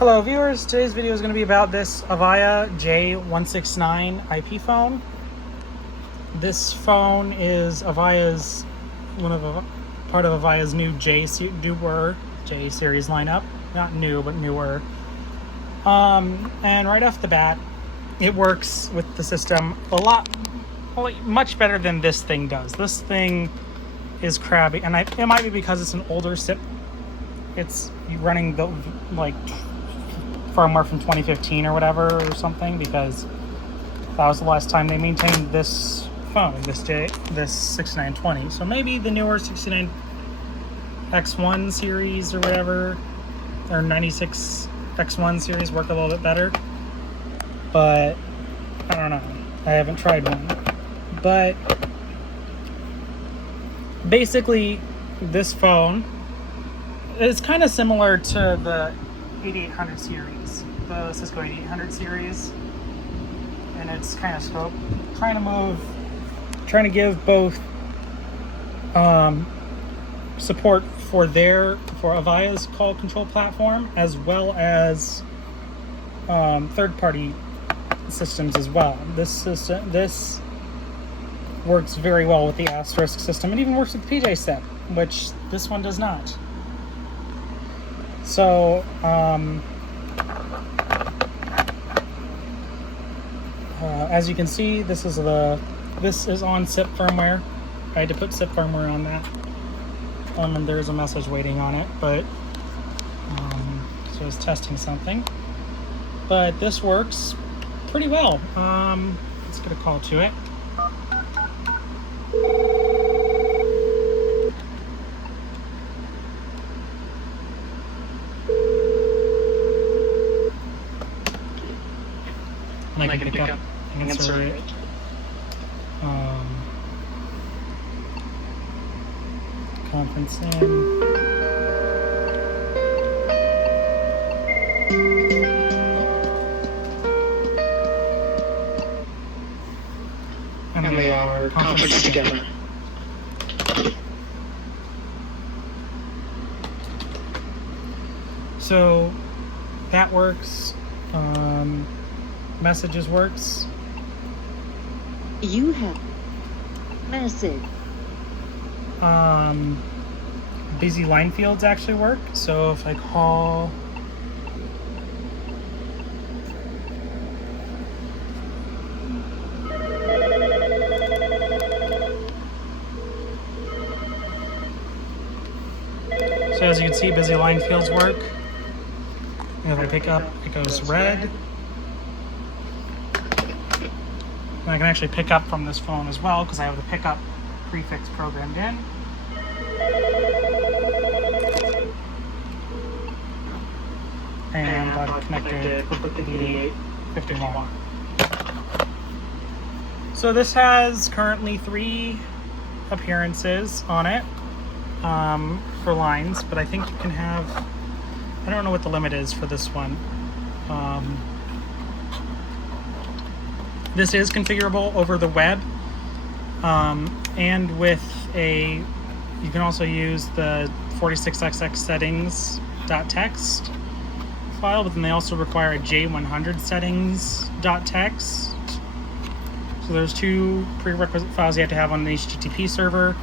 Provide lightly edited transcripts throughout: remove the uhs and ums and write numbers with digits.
Hello viewers, today's video is going to be about this Avaya J169 IP phone. This phone is Avaya's part of Avaya's new J series lineup. Not new, but newer. And right off the bat, it works with the system much better than this thing does. This thing is crabby, and it might be because it's an older SIP. It's running the firmware from 2015 or whatever or something, because that was the last time they maintained this phone, this 6920. So maybe the newer 69X1 series or whatever, or 96X1 series work a little bit better. But I don't know. I haven't tried one. But basically, this phone is kind of similar to the 8800 series, the Cisco 8800 series, and it's kind of trying to give both support for Avaya's call control platform, as well as third-party systems as well. This works very well with the Asterisk system. It even works with PJ-SIP, which this one does not. So, as you can see, this is on SIP firmware. I had to put SIP firmware on that, and there's a message waiting on it. But so it's testing something. But this works pretty well. Let's get a call to it. And I can pick up and answer it. Conference in. And they are conferenced together. So that works. Messages works. You have message. Busy line fields actually work. So if I call so as you can see, busy line fields work. And if I pick up, it goes red. And I can actually pick up from this phone as well, because I have the pickup prefix programmed in. And I've connected with the 8851. So this has currently 3 appearances on it for lines, but I think you can have, I don't know what the limit is for this one. This is configurable over the web, and with you can also use the 46xx settings.txt file, but then they also require a J100 settings.txt. So there's 2 prerequisite files you have to have on an HTTP server.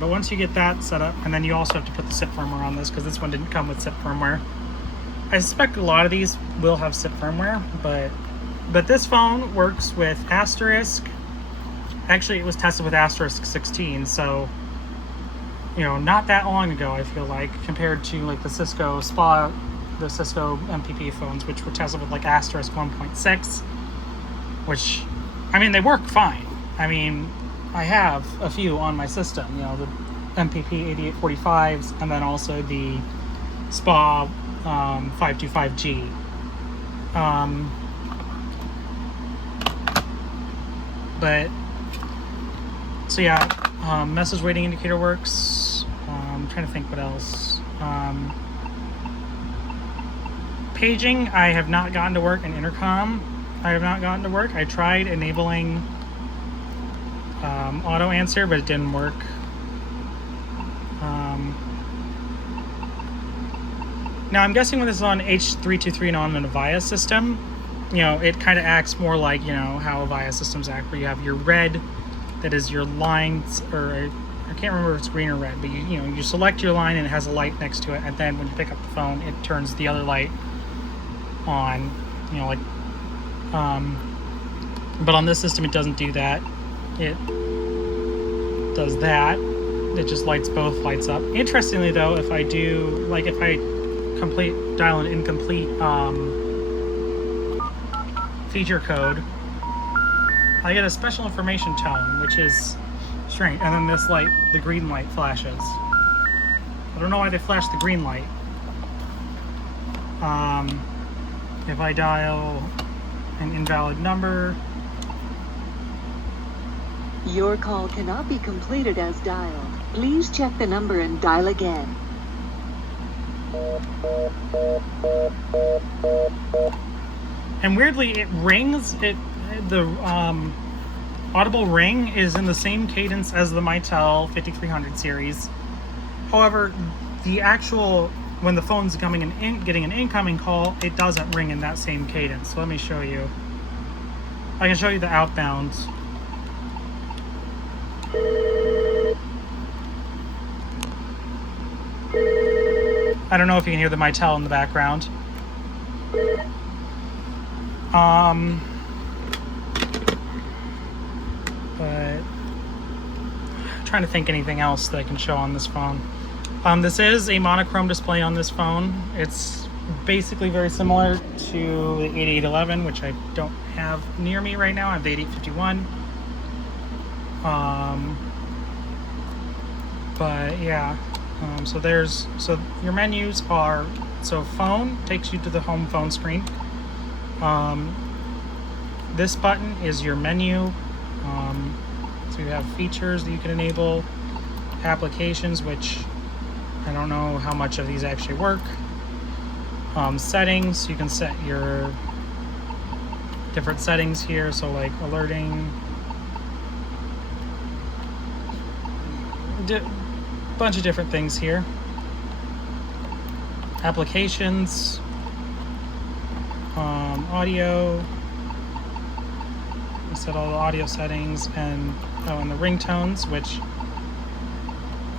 But once you get that set up, and then you also have to put the SIP firmware on this, because this one didn't come with SIP firmware. I suspect a lot of these will have SIP firmware, but this phone works with Asterisk. Actually, it was tested with Asterisk 16, so not that long ago, I feel like, compared to like the Cisco MPP phones, which were tested with like Asterisk 1.6, which, I mean, they work fine. I mean, I have a few on my system, the MPP 8845s, and then also the SPA 525G. But so yeah, message waiting indicator works. I'm trying to think what else. Paging, I have not gotten to work, and intercom, I have not gotten to work. I tried enabling auto answer, but it didn't work. Now I'm guessing when this is on H323 and on an Avaya system, you know, it kind of acts more like, you know, how Avaya systems act, where you have your red, that is your lines, or I can't remember if it's green or red, but you know, you select your line and it has a light next to it, and then when you pick up the phone, it turns the other light on, you know, like, but on this system it doesn't do that. It does that. It just lights both lights up. Interestingly though, if I do, like if I dial an incomplete feature code, I get a special information tone, which is strange. And then this light, the green light, flashes. I don't know why they flash the green light. If I dial an invalid number, Your call cannot be completed as dialed. Please check the number and dial again. and weirdly it rings. The audible ring is in the same cadence as the Mitel 5300 series. However, the actual, when the phone's coming in, getting an incoming call, it doesn't ring in that same cadence. So let me show you. I can show you the outbound. I don't know if you can hear the Mitel in the background. But I'm trying to think anything else that I can show on this phone. This is a monochrome display on this phone. It's basically very similar to the 8811, which I don't have near me right now. I have the 8851. But yeah, so your menus are, so phone takes you to the home phone screen. This button is your menu. So you have features that you can enable, applications, which I don't know how much of these actually work. Settings, you can set your different settings here, so like alerting, bunch of different things here. Applications, audio, you set all the audio settings, and the ringtones, which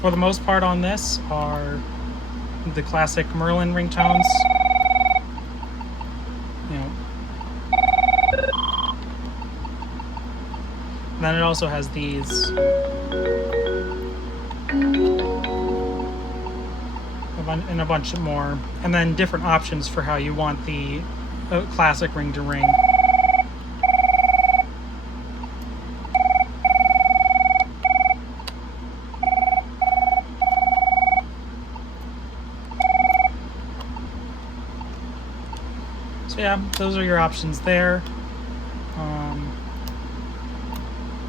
for the most part on this are the classic Merlin ringtones. You know. Then it also has these. And a bunch more, and then different options for how you want the classic ring to ring. So yeah, those are your options there.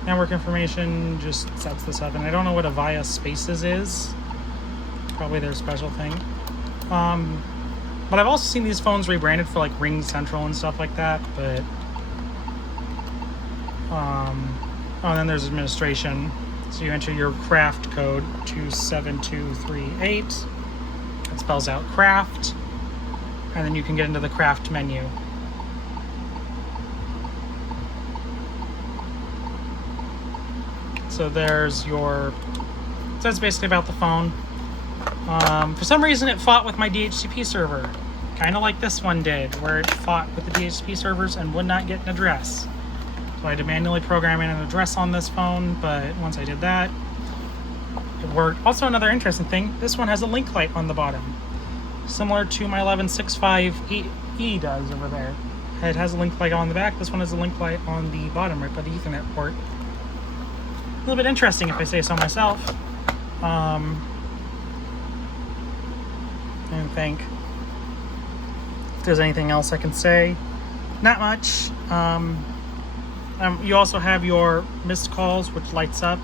Network information just sets this up, and I don't know what Avaya Spaces is. Probably their special thing. But I've also seen these phones rebranded for like Ring Central and stuff like that. But and then there's administration. So you enter your craft code 27238. That spells out craft, and then you can get into the craft menu. So there's your. So that's basically about the phone. For some reason it fought with my DHCP server, kind of like this one did, where it fought with the DHCP servers and would not get an address. So I had to manually program in an address on this phone, but once I did that, it worked. Also, another interesting thing, this one has a link light on the bottom, similar to my 1165E does over there. It has a link light on the back. This one has a link light on the bottom, right by the Ethernet port. A little bit interesting, if I say so myself. And think if there's anything else I can say. Not much. You also have your missed calls, which lights up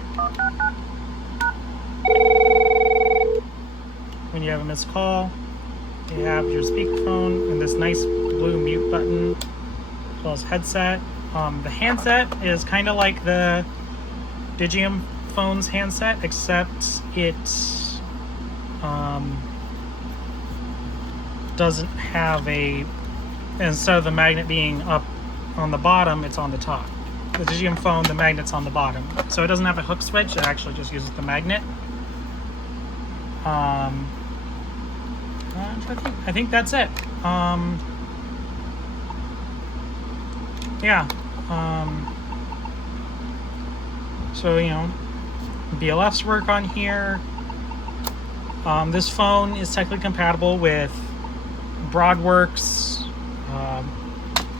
when you have a missed call. You have your speakerphone and this nice blue mute button, as well as headset. The handset is kind of like the Digium phone's handset, except it doesn't have a, instead of the magnet being up on the bottom, it's on the top. The Digium phone, the magnet's on the bottom. So it doesn't have a hook switch, it actually just uses the magnet. I think that's it. Yeah. So, you know, BLFs work on here. This phone is technically compatible with Broadworks,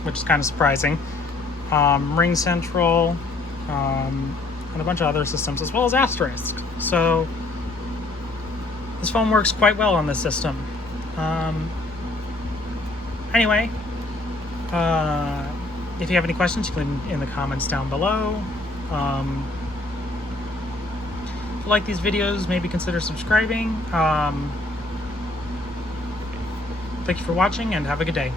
which is kind of surprising, Ring Central, and a bunch of other systems, as well as Asterisk. So this phone works quite well on this system. Anyway, if you have any questions, you can in the comments down below. If you like these videos, maybe consider subscribing. Thank you for watching, and have a good day.